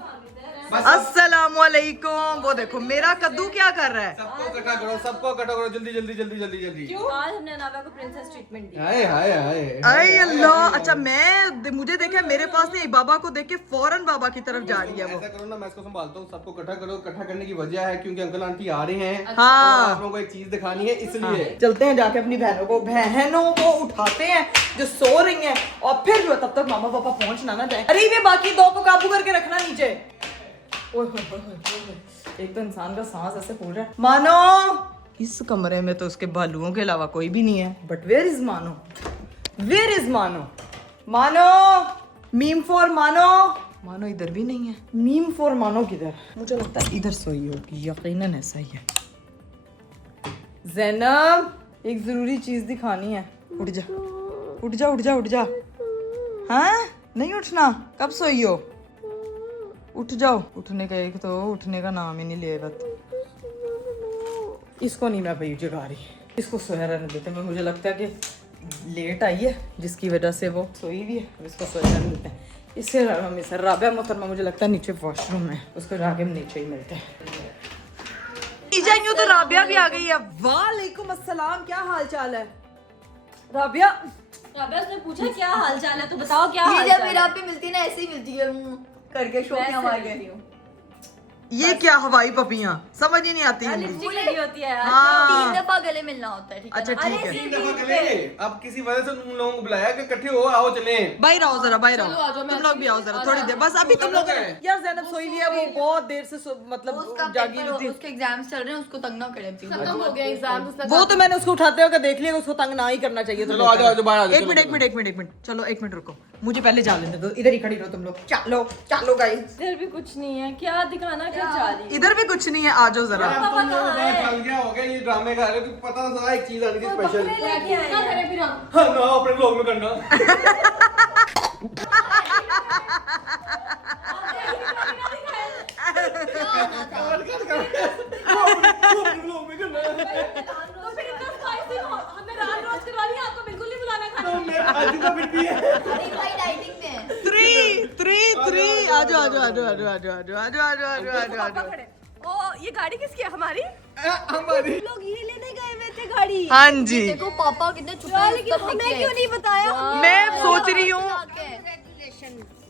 अस्सलाम वालेकुम। वो देखो मेरा कद्दू क्या कर रहा है। सबको कटा करो, जल्दी। आज हमने अनावा को प्रिंसेस ट्रीटमेंट दी। हाय हाय हाय अरे अल्लाह। अच्छा मुझे देखा मेरे पास नहीं, बाबा को देख के फौरन बाबा की तरफ जा रही है वो। ऐसा करो ना, मैं इसको संभालता हूँ, सबको इकट्ठा करो। इकट्ठा करने की वजह है क्योंकि अंकल आंटी आ रहे हैं। हाँ। और आप लोगों को एक चीज दिखानी है इसलिए। चलते हैं जाके अपनी बहनों को उठाते हैं जो सो रही हैं, और फिर जो है तब तक मामा पापा पहुंच ना जाए। अरे ये बाकी दो को काबू करके रखना नीचे। ओए होए होए होए, एक तो इंसान का सांस ऐसे फूल रहा है। मानो इस कमरे में तो उसके बालुओं के अलावा कोई भी नहीं है, बट वेयर इज मानो? वेयर इज मानो? मानो, मीम फॉर मानो। मानो इधर भी नहीं है। मीम फॉर मानो किधर? मुझे लगता है इधर सोई होगी, यकीनन ऐसा ही है। ज़ैनब, एक जरूरी चीज दिखानी है। उठ जा उठ जा उठ जा उठ जा। हाँ नहीं उठना? कब सोई हो? उठ जाओ। उठने का एक तो उठने का नाम ही नहीं लेगा। इसको नहीं मैं भाई जगा रही, इसको सोया रहने देते हैं। मुझे लगता है कि लेट आई है जिसकी वजह से वो सोई भी है, इसको सोया रहने देते हैं। इससे मिसर राबिया मोहतरमा मुझे लगता है नीचे वॉशरूम है, उसको जाके हम नीचे ही मिलते हैं। यूं तो राबिया भी आ गई है। वालेकुम अस्सलाम, क्या हाल चाल है राबिया? राबिया उसने पूछा क्या हाल चाल है, तो बताओ क्या हाल ये चाल जब है। मेरा पे मिलती है ना, ऐसे ही मिलती है करके शो वैसे में हमारे मिलती हूँ। ये क्या हवाई पपियां, समझ ही नहीं आती है। लिपस्टिक लगी होती है यार। हाँ। 3 दफा गले मिलना होता है, ठीक है अच्छा ना? ठीक है। तीन दफा चलेंगे। अब किसी वजह से तुम लोगों को बुलाया कि इकट्ठे हो, आओ चले। बाहर आओ जरा, बाहर आओ, तुम लोग भी आओ जरा थोड़ी देर बस। अभी तुम लोग यार ज़ैनब सोई लिया, वो बहुत देर से मतलब उसका जागी पेपर, हुई थी। उसके एग्जाम्स चल रहे हैं, उसको तंग ना करें प्लीज। खत्म हो गया एग्जाम, वो तो मैंने उसको उठाते हुए देख लिया, उसको तंग ना ही करना चाहिए। चलो आ जाओ, आ जाओ, बाहर आ जाओ, एक मिनट एक मिनट एक मिनट एक मिनट, चलो एक मिनट रुको, मुझे पहले जा लेने दो। इधर ही खड़ी रहो तुम लोग। चलो चलो गाइस, इधर भी कुछ नहीं है, क्या दिखाना क्या चाह रही है। इधर भी कुछ नहीं है, आ जाओ जरा। अब तुम लोगों को पता चल गया हो गया ये ड्रामे का है, लेकिन पता था एक चीज आनी थी स्पेशल। लेके आए हैं। करे फिर हम। हाँ ना, अपने ब्लॉग में करना। तो फिर इतना स्पाइसी हमें रात रोज करवा दिया, आपको बिल्कुल नहीं बुलाना खाने। भाई डाइटिंग में है। थ्री आ जाओ आ जाओ आ जाओ आ जाओ आ जाओ आ जाओ आ जाओ आ जाओ आ जाओ आ जाओ आ जाओ। ओ ये गाड़ी किसकी है? हमारी। हमारी लोग ये लेने गए हुए थे गाड़ी। हाँ जी, देखो पापा कितने छुपे हैं, लेकिन सब हमें निकले। क्यों नहीं बताया? मैं सोच रही हूँ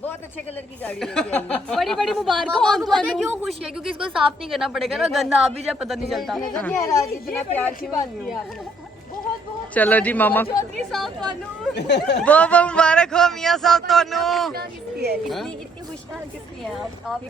बहुत अच्छे कलर की गाड़ी लेके आई है। बड़ी बड़ी मुबारक हो मामा को पता है आपको। क्यों खुशी है? क्योंकि इसको साफ नहीं करना पड़ेगा ना, गंदा आ भी जाए पता नहीं चलता। इतना प्यार की बात की आपने। बहुत बहुत चलो जी मामा, चौधरी साहब बानू। बहुत बहुत मुबारक हो मियाँ साहब तोनू। इतनी खुशहाल किसकी है आप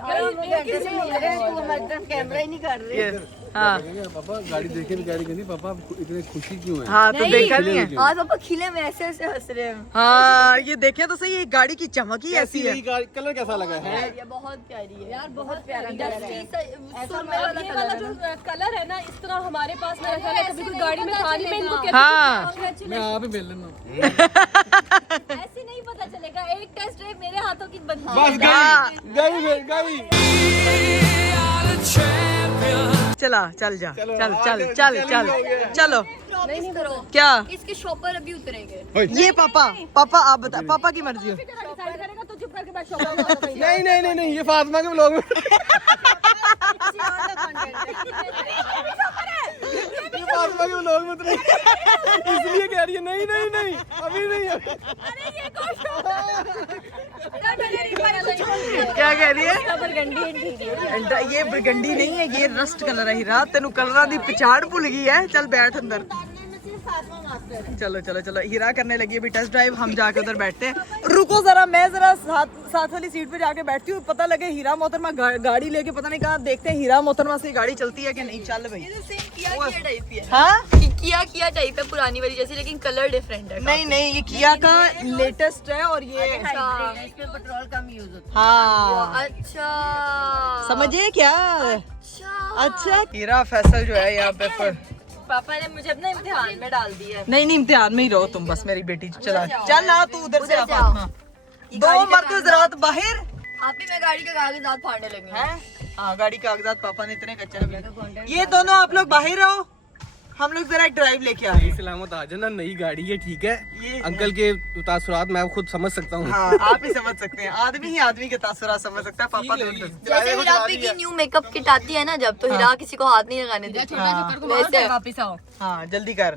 कैमरा ही नहीं कर रहे। हाँ पापा गाड़ी देखे गाड़ी कहती पापा आप इतने खुशी क्यों है? हाँ, तो देखा नहीं है। आज पापा खिले में ऐसे ऐसे हंस रहे हैं। हाँ ये देखें तो सही, ये गाड़ी की चमक ही ऐसी है। कलर कैसा लगा है? ये बहुत प्यारी है यार बहुत प्यारा कलर है। सुरमे वाला ये कलर वाला है जो ना। कलर है ना, इस तरह हमारे पास मेरा ख्याल है कभी कोई गाड़ी में था नहीं, मैं इनको कहती हाँ। थी, मैं आप ही मिल लेना। ऐसे नहीं पता चलेगा। एक टेस्ट ड्राइव मेरे हाथों की बनती है। बस गई गई गई। चला चल जा, चलो, चल आ चल जाओ, चल चल चल ही हो गया। चलो। प्रॉमिस करो क्या? इसके शॉपर अभी उतरेंगे। ये पापा पापा आप बता, पापा की मर्जी हो। डिसाइड करेगा तो चुप करके बैठ जाओ। नहीं ये फातिमा के ब्लॉग में। ये फातिमा के ब्लॉग में उतरे, इसलिए कह रही है नहीं अभी नहीं। क्या कह रही है? ये बरगंडी नहीं है, ये रस्ट कलर है। हीरा तेनू कलर दी पछाड़ भूल गई है। चल बैठ अंदर। चलो चलो चलो, हीरा करने लगी अभी टेस्ट ड्राइव, हम जाके उधर बैठते हैं। रुको जरा, मैं जरा साथ वाली सीट पे जाके बैठती हूँ, पता लगे हीरा मोहतरमा गाड़ी लेके पता नहीं कहाँ। देखते हैं हीरा मोहतरमा से गाड़ी चलती है कि नहीं। चल भाई। किया टाइप ही है। हाँ किया टाइप है पुरानी वाली जैसी, लेकिन कलर डिफरेंट है। नहीं ये किया का लेटेस्ट है, और ये इसमें पेट्रोल कम यूज होता हाँ है। अच्छा समझिए क्या? अच्छा अच्छा हीरा फैसल जो है यहाँ पे पापा ने मुझे अपने इम्तिहान में डाल दिया है। नहीं इम्तिहान में ही रहो तुम बस, मेरी बेटी चला चल ना तू उधर से। उधर जाओ। दो मर्द जरात बाहर आप ही मैं गाड़ी के कागजात फाड़ने लगे हैं। हाँ गाड़ी के कागजात पापा ने इतने कच्चे रखे। ये दोनों आप लोग बाहर रहो, हम लोग जरा एक ड्राइव लेके आ रहे हैं। सलामत आ जाना, नई गाड़ी है ठीक है। ये अंकल के तासुरात मैं खुद समझ सकता हूँ। हाँ आप ही समझ सकते हैं, आदमी ही आदमी के तासुरात समझ सकता है। पापा तो जैसे हिरापी की न्यू मेकअप किट आती है ना, जब तो हिरा किसी को हाथ नहीं लगाने देती। हाँ वैसे हाँ जल्दी कर।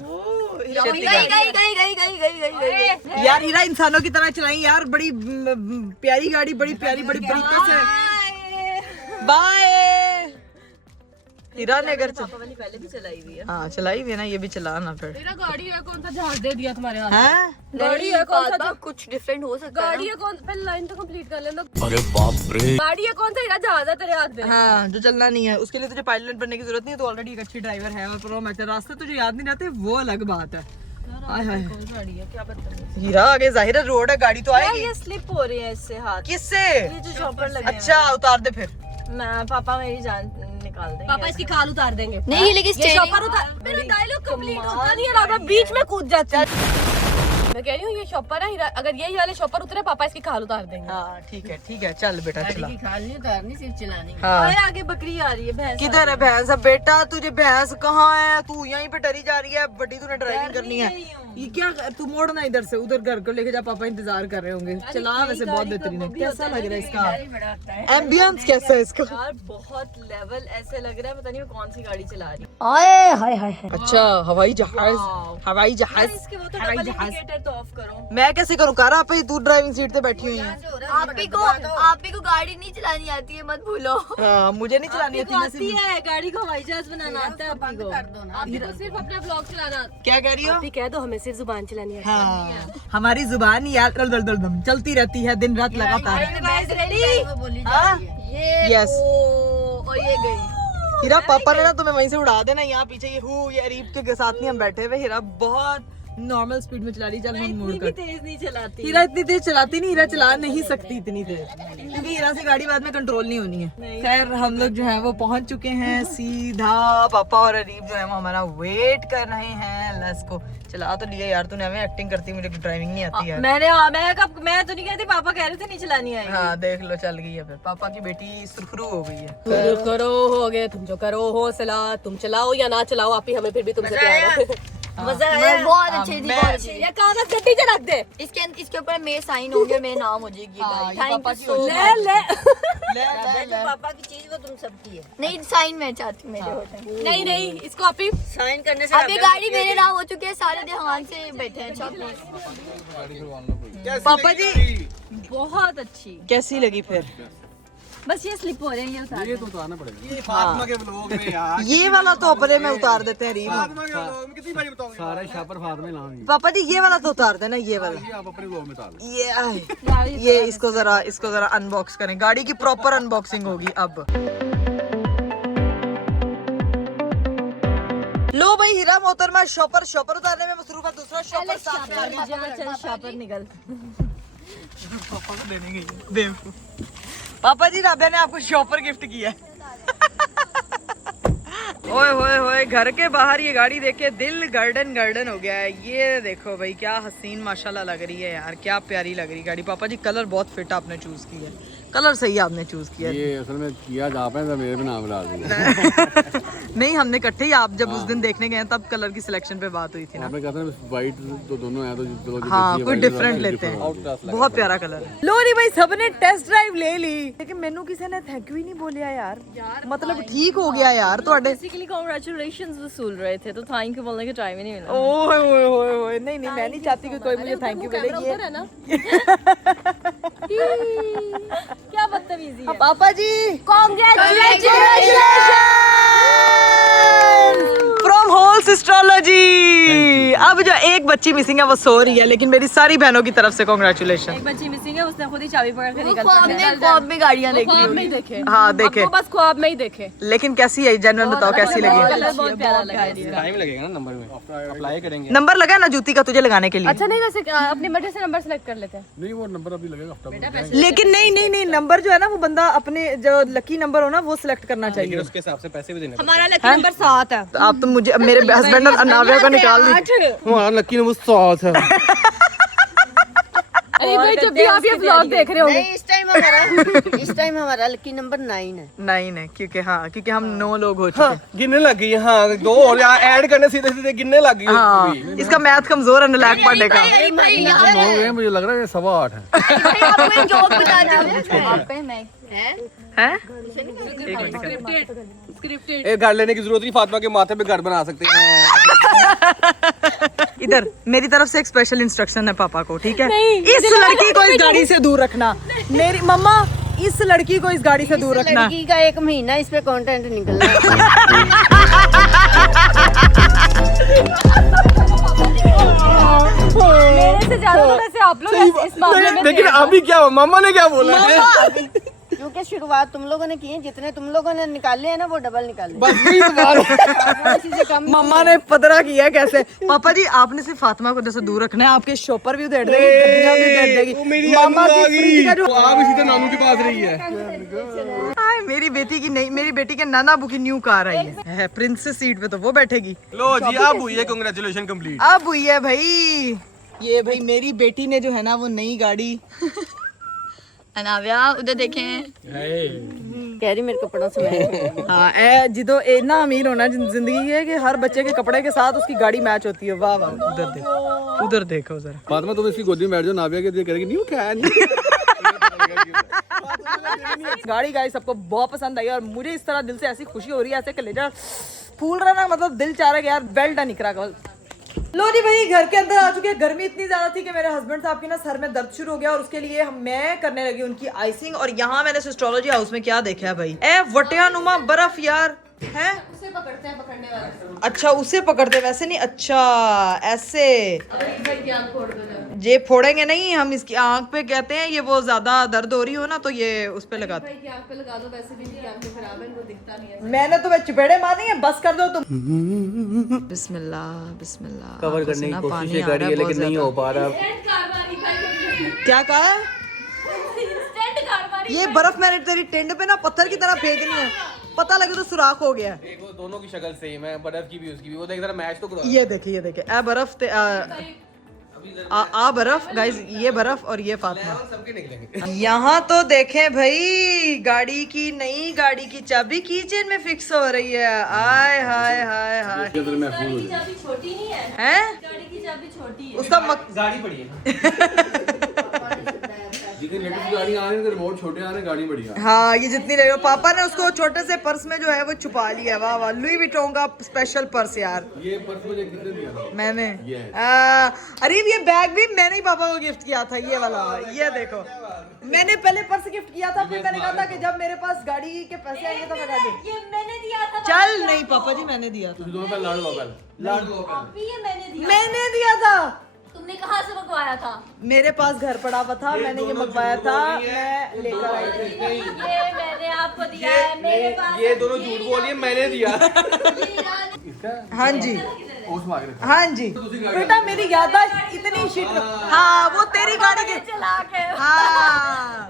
हीरा गई गई गई गई गई गई गई गई। यार हीरा इंसानों की तरह चलाई यार, बड़ी प्यारी गाड़ी, बड़ी प्यारी, बड़ी बरीकी से। बाय। हीरा ने अगर पापा वाली पहले भी चलाई हुई है। हाँ चलाई हुई है ना, ये भी चलाना फिर। मेरा गाड़ी है, कौन सा जहाज दे दिया तुम्हारे हाथ? हैं? गाड़ी है कौन सा, कुछ डिफरेंट हो सकता है। गाड़ी है कौन, पहले लाइन तो कंप्लीट कर लेना। अरे बाप रे। गाड़ी है कौन सा, हीरा जहाज है तेरे हाथ में। हाँ, जो चलना नहीं है उसके लिए तुझे पायलट बनने की जरूरत नहीं है, तो ऑलरेडी एक अच्छी ड्राइवर है। और प्रो मैटर रास्ते तुझे याद नहीं रहते, वो अलग बात है। हाय हाय, गाड़ी है क्या बता। हीरा आगे जाहिर है रोड है, गाड़ी तो आएगी। ये स्लिप हो रही है इससे हाथ। किससे? ये जो चॉपर लगे हैं। अच्छा उतार दे फिर। मैं पापा मेरी जान निकाल देंगे। पापा इसकी खाल उतार देंगे। नहीं लेकिन ये शॉपर उतार, मेरा डायलॉग कंप्लीट होता नहीं है, राधा बीच में कूद जाता है। मैं कह रही हूँ ये शॉपर है हीरा, अगर यही वाले शॉपर उतरे पापा इसकी खाल उतार देंगे। हाँ ठीक है, चल बेटा चला। खाल नहीं उतारनी, सिर्फ चलानी। हाँ आगे बकरी आ रही है, भैंस। किधर है भैंस? अब बेटा तुझे भैंस कहाँ है? तू यहीं पे डरी जा रही है, बड़ी तूने ड्राइविंग करनी है। ये क्या, तू मोड़ ना इधर से उधर, घर को लेके जा, पापा इंतजार कर रहे होंगे। चला वैसे बहुत बेहतरीन है। कैसा लग रहा है इसका एम्बियंस, कैसा है इसका? यार बहुत लेवल ऐसे लग रहा है, पता नहीं मैं कौन सी गाड़ी चला रही आए हाय हाय। अच्छा हवाई जहाज, हवाई जहाज। इसके वो तो हवाई डबल जहाज। इंडिकेटर तो ऑफ करो। मैं कैसे करूँ? कार आप ही, तू ड्राइविंग सीट पे बैठी हुई है। आप ही को गाड़ी नहीं चलानी आती है, मत भूलो। हाँ, मुझे नहीं चलानी आती। मैं आती सिर्फ- है, गाड़ी को हवाई जहाज बनाना आता है आप ही को। आप को सिर्फ अपना ब्लॉग चलाना। क्या कह रही हो? आप ही कह दो हमें सिर्फ जुबान चलानी है। हाँ, हमारी जुबान यार दल चलती रहती है दिन रात लगातार। हाँ? Yes. और ये गई। हीरा पापा ने ना तुम्हें वहीं से उड़ा देना। यहाँ पीछे ये अरीब के साथ नहीं हम बैठे हुए। हीरा बहुत नॉर्मल स्पीड में चला रही। चल हम मोड़ कर। तेज नहीं चलाती। हीरा इतनी तेज चलाती नहीं, हीरा चला नहीं सकती इतनी तेज, क्योंकि हीरा से गाड़ी बाद में कंट्रोल नहीं होनी है। खैर हम लोग जो है वो पहुंच चुके हैं सीधा। पापा और अरीब जो है वो हमारा वेट कर रहे हैं। Let's go. चला तो लिया यार तूने, हमें एक्टिंग करती, मुझे ड्राइविंग नहीं आती है। मैं तो नहीं कहती, पापा कह रहे थे नहीं चलानी आएगी। हाँ देख लो, चल गई है फिर। पापा की बेटी सुरखरू हो गई है। करो हो गए, तुम जो करो हौसला, तुम चलाओ या ना चलाओ, आप ही हमें फिर भी तुमसे प्यार है। मजा आया, बहुत अच्छी थी, बहुत अच्छी। ये कागज गड्डी से रख दे। इसके ऊपर मेरे साइन होंगे, मेरा नाम हो जाएगी। थैंक यू सो ले मच। ले पापा की चीज वो तुम सबकी है। नहीं साइन मैं चाहती हूँ मेरे हो जाए। नहीं नहीं, इसको आप ही साइन करने से अब ये गाड़ी मेरे नाम हो चुकी है, सारे ध्यान से बैठे हैं। पापा जी बहुत अच्छी। कैसी लगी फिर? बस ये स्लिप हो रही है, ये उतार ये तो उतारना पड़ेगा। फातिमा के व्लॉग में यार, ये वाला तो अपने में उतार देते हैं रील। फातिमा के व्लॉग में कितनी बारी बताओगे? सारा शापर फात में नाम ही। पापा जी ये वाला तो उतार देना, ये वाला। ये आप अपने ब्लॉग में डाल। ये इसको जरा अनबॉक्स करें। गाड़ी की प्रॉपर अनबॉक्सिंग होगी अब। लो भाई, हीरा मोहतरमा शॉपर उतारने में मसरूफ है। दूसरा शॉपर साथ में आ गया। चल शापर निकल। पापा को देने गई है। बेवकूफ। पापा जी, राबिया ने आपको शॉपर गिफ्ट किया है। ओए होए होए, घर के बाहर ये गाड़ी देखे दिल गार्डन हो गया है। ये देखो भाई, क्या हसीन माशाल्लाह लग रही है यार, क्या प्यारी लग रही गाड़ी। पापा जी कलर बहुत फिट आपने चूज किया है, कलर सही आपने चूज किया है। ये असल में किया जा पाए तो मेरे भी नाम डाल दिया। नहीं, हमने इकट्ठे ही, आप जब उस दिन देखने गए तब कलर की सिलेक्शन पे बात हुई थी ना। आपने कहा था वाइट तो दोनों हैं, तो जो हाँ, कोई डिफरेंट लेते हैं। बहुत प्यारा कलर है। लो नहीं भाई, सबने टेस्ट ड्राइव ले ली, लेकिन मैनू किसी ने थैंक यू ही नहीं बोलिया यार। मतलब ठीक हो गया यार ਤੁਹਾਡੇ। बेसिकली कांग्रेचुलेशंस वसूल रहे थे, तो थैंक यू बोलने का टाइम ही नहीं मिला। ओए ओए ओए ओए, नहीं नहीं, मैं नहीं चाहती कि कोई मुझे थैंक यू बोले। ये है ना। क्या बदतमीजी है। पापा जी फ्रॉम होल्स एस्ट्रोलॉजी। अब जो एक बच्ची मिसिंग है वो सो रही है, लेकिन मेरी सारी बहनों की तरफ से कांग्रेचुलेशन। एक बच्ची मिसिंग है, उसने खुद ही चाबी पकड़ के निकल ख्वाब में गाड़ियां देख ख्वाब में ही देखे। हाँ देखे, आपको बस ख्वाब में ही देखे। लेकिन कैसी है जेन्युइन बताओ, कैसी लगी? कलर बहुत प्यारा लगा है। टाइम लगेगा ना नंबर में, अप्लाई करेंगे। नंबर लगा ना जूती का तुझे लगाने के लिए? अच्छा नहीं, वैसे अपनी मर्जी से नंबर सेलेक्ट कर लेते हैं। नहीं, वो नंबर अभी लगेगा हफ्ता। लेकिन नहीं, नंबर जो है ना वो बंदा अपने जो लकी नंबर हो ना वो सिलेक्ट करना चाहिए। उसके हिसाब से पैसे भी देने हमारा लकी नंबर 7 है। तो आप तो मुझे, मेरे हस्बैंड और नाविया को निकाल दी। हमारा लकी नंबर 7 है। अरे भाई, जब भी आप ये व्लॉग देख रहे होंगे, नहीं, इस टाइम हमारा लकी नंबर 9 है। नहीं, क्योंकि हम 9 लोग हो चुके हैं। गिनने लग गई। हाँ, 2 और ऐड करने सीधे सीधे गिनने लग गई। हाँ, इसका मैथ कमजोर है नलायक पढ़ने का। मुझे लग रहा है ये 8.25 है। आपको एक जोक बता दूं, आप पे मैं हैं? स्क्रिप्टेड एक घर लेने की जरूरत नहीं, फातिमा के माथे पे घर बना सकते हैं। इधर मेरी तरफ से एक स्पेशल इंस्ट्रक्शन है पापा को, ठीक है? नहीं, इस लड़की को इस गाड़ी से दूर रखना। मेरी मम्मा, इस लड़की को इस गाड़ी से दूर रखना। लड़की का 1 महीना इस पे कंटेंट निकलना है। मेरे से ज्यादा तो वैसे आप लोग इस मामले में लेकिन अभी क्या हुआ, मामा ने क्या बोला है? क्योंकि शुरुआत तुम लोगों ने की है, जितने तुम लोगों ने निकाले हैं ना वो डबल निकाले। बस यही तो बात है। किसी से कम मम्मा ने पतरा किया है कैसे। पापा जी आपने सिर्फ फातिमा को जैसे दूर रखना है, आपके शॉपर भी उधेड़ देगी, गद्दियां भी उधेड़ देगी। वो मेरी मामा आलू की आ फ्रिज का गई, जो वो आप इसी तरह नानू के पास रही है। हाय, मेरी बेटी की नहीं, मेरी बेटी के नाना अबू की न्यू कार आई है। प्रिंसेस सीट पे तो वो बैठेगी। लो जी, अब हुई है कांग्रेचुलेशन कंप्लीट। अब हुई है भाई। ये भाई मेरी बेटी ने जो है ना वो नई गाड़ी। अनाव्या उधर देखें। कह रही मेरे कपड़ों से मैच। हाँ, जिदो इतना अमीर होना जिंदगी है कि हर बच्चे के कपड़े के साथ उसकी गाड़ी मैच होती है। वाह वाह, उधर देखो, उधर देखो जरा। फातिमा तुम इसकी गोदी में बैठ जाओ, नाविया के लिए करेगी न्यू कैन। गाड़ी गाइस सबको बहुत पसंद आई और मुझे इस तरह दिल से ऐसी खुशी हो रही है, ऐसे कलेजा फूल रहा ना, मतलब दिल चाह रहा है कि यार वेल डन इकरा कल। लो जी भाई, घर के अंदर आ चुके हैं। गर्मी इतनी ज्यादा थी कि मेरे हस्बैंड साहब की ना सर में दर्द शुरू हो गया और उसके लिए मैं करने लगी उनकी आइसिंग। और यहाँ मैंने एस्ट्रोलॉजी हाउस में क्या देखा है भाई, वटिया नुमा बर्फ यार है। उसे पकड़ते हैं पकड़ने वाले। अच्छा उसे पकड़ते, वैसे नहीं। अच्छा ऐसे ज्ञान फोड़ दो जब। ये फोड़ेंगे नहीं हम, इसकी आंख पे कहते हैं ये वो ज्यादा दर्द हो रही हो ना तो ये उस पे लगाते। भाई की आंख पे लगा दो, वैसे भी इनकी आंखें खराब है, इनको दिखता नहीं है। मैंने तुम्हें चपेड़े मारनी है, बस कर दो तुम। बिस्मिल्लाह बिस्मिल्लाह। कवर करने की कोशिश कर रही है लेकिन नहीं हो पा रहा। क्या कहा? इंस्टेंट कारवाई। ये बर्फ मैंने तेरी टेंड पे ना पत्थर की तरह फेंकनी है, पता लगे तो सुराख हो गया। एक वो दोनों की शक्ल सेम है, बर्फ की भी उसकी भी। वो देख जरा मैच तो करो। ये देखिए ये देखिए, ए बर्फ ते आ बर्फ गाइस, ये बर्फ और ये फातिमा। सबके निकलेंगे। यहाँ तो देखें भाई, गाड़ी की नई गाड़ी की चाबी की चेन में फिक्स हो रही है। आय हाय हाय हाय। गाड़ी की चाबी छोटी नहीं है। हैं? गाड़ी की चाबी छोटी है। उसका गाड़ी पड़ी है। जितनी लेटेस्ट गाड़ी आ रही है, रिमोट छोटे आ रहे हैं, गाड़ी बढ़िया। हाँ, ये जितनी रही हो, पापा ने उसको छोटे से पर्स में जो है वो छुपा लिया। वाह वाह, लुई विटोंग का स्पेशल पर्स यार। ये पर्स मुझे कितने दिया था? मैंने ये अरे ये बैग भी मैंने ही पापा को गिफ्ट किया था, ये वाला। ये देखो, मैंने पहले पर्स गिफ्ट किया था, फिर मैंने कहा था कि जब मेरे पास गाड़ी के पैसे आएंगे तो मैं ये मैंने दिया था। चल नहीं पापा जी, मैंने दिया था। दोनों का लाड़ वापस। अभी ये मैंने दिया। मैंने दिया था। तुमने कहाँ से मंगवाया था? मेरे पास घर पड़ा हुआ था, मैंने ये मंगवाया था, मैं लेकर आई थी। ये मैंने आपको दिया है, मेरे पास। ये दोनों झूठ बोलिए, मैंने दिया। हाँ जी ओस मार रहे थे। हाँ जी बेटा, मेरी याददाश्त इतनी शिट। हाँ, वो तेरी गाड़ी के। चला के। हाँ,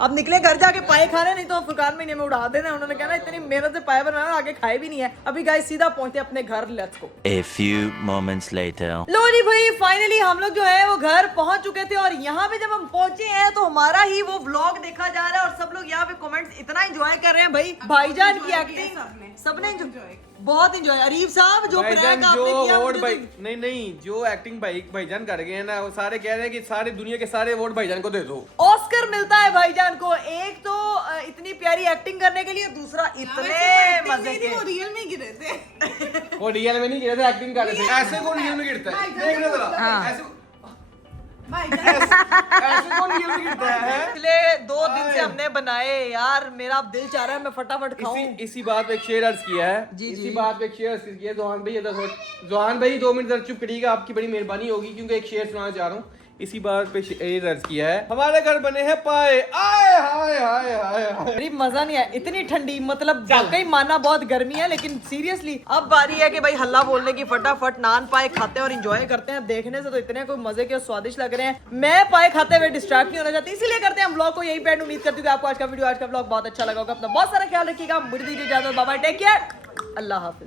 अब निकले घर जाके पाए खाने, नहीं तो फुरकान महीने में उड़ा देना। उन्होंने कहना इतनी मेहनत से पाए बनाना, आगे खाए भी नहीं है। अभी गाइस सीधा पहुंचते अपने घर, let's go. A few moments later. लो जी भाई, फाइनली हम लोग जो है वो घर पहुंच चुके थे और यहाँ पे जब हम पहुंचे हैं तो हमारा ही वो व्लॉग देखा जा रहा है और सब लोग यहाँ पे कमेंट्स इतना एंजॉय कर रहे हैं भाई। भाईजान की एक्टिंग सबने बहुत एंजॉय। अरीब साहब जो प्रैंक आपने किया, मुझे भाई तो- नहीं जो एक्टिंग भाईजान कर गए हैं ना, वो सारे कह रहे हैं कि सारी दुनिया के सारे वोट भाईजान को दे दो। ऑस्कर मिलता है भाईजान को, एक तो इतनी प्यारी एक्टिंग करने के लिए, दूसरा इतने मजे के। वो रियल में नहीं गिरे थे, एक्टिंग कर रहे थे। ऐसे कौन रियल में गिरता है? देखना जरा, ऐसे कौन रियल में गिरता है? पिछले 2 दिन से हमने बनाए यार, मेरा अब दिल चाह रहा है मैं फटाफट खाऊं। इसी बात पे एक शेर अर्ज किया है। जी, इसी जी। बात पे एक शेर अर्ज किया है। जोहान भाई जोहान भाई 2 मिनट चुप करिएगा, आपकी बड़ी मेहरबानी होगी क्योंकि एक शेर सुनाना चाह रहा हूँ। इसी बात पे शेर अर्ज किया है, हमारे घर बने हैं पाए। आए हाय हाय हाय हाय। अरे मजा नहीं आया, इतनी ठंडी, मतलब वाकई माना बहुत गर्मी है, लेकिन सीरियसली अब बारी है कि भाई हल्ला बोलने की। फटाफट नान पाए खाते हैं और एंजॉय करते हैं। देखने से तो इतने कोई मजे के और स्वादिष्ट लग रहे हैं। मैं पाए खाते हुए डिस्ट्रैक्ट नहीं होना चाहती, इसीलिए करते हैं हम ब्लॉग को यही पे। उम्मीद करती हूँ कि आपको आज का वीडियो, आज का ब्लॉग बहुत अच्छा लगा होगा। अपना बहुत सारा ख्याल रखिएगा, मुझे दीजिए इजाजत, बाय बाय, टेक केयर, अल्लाह हाफिज।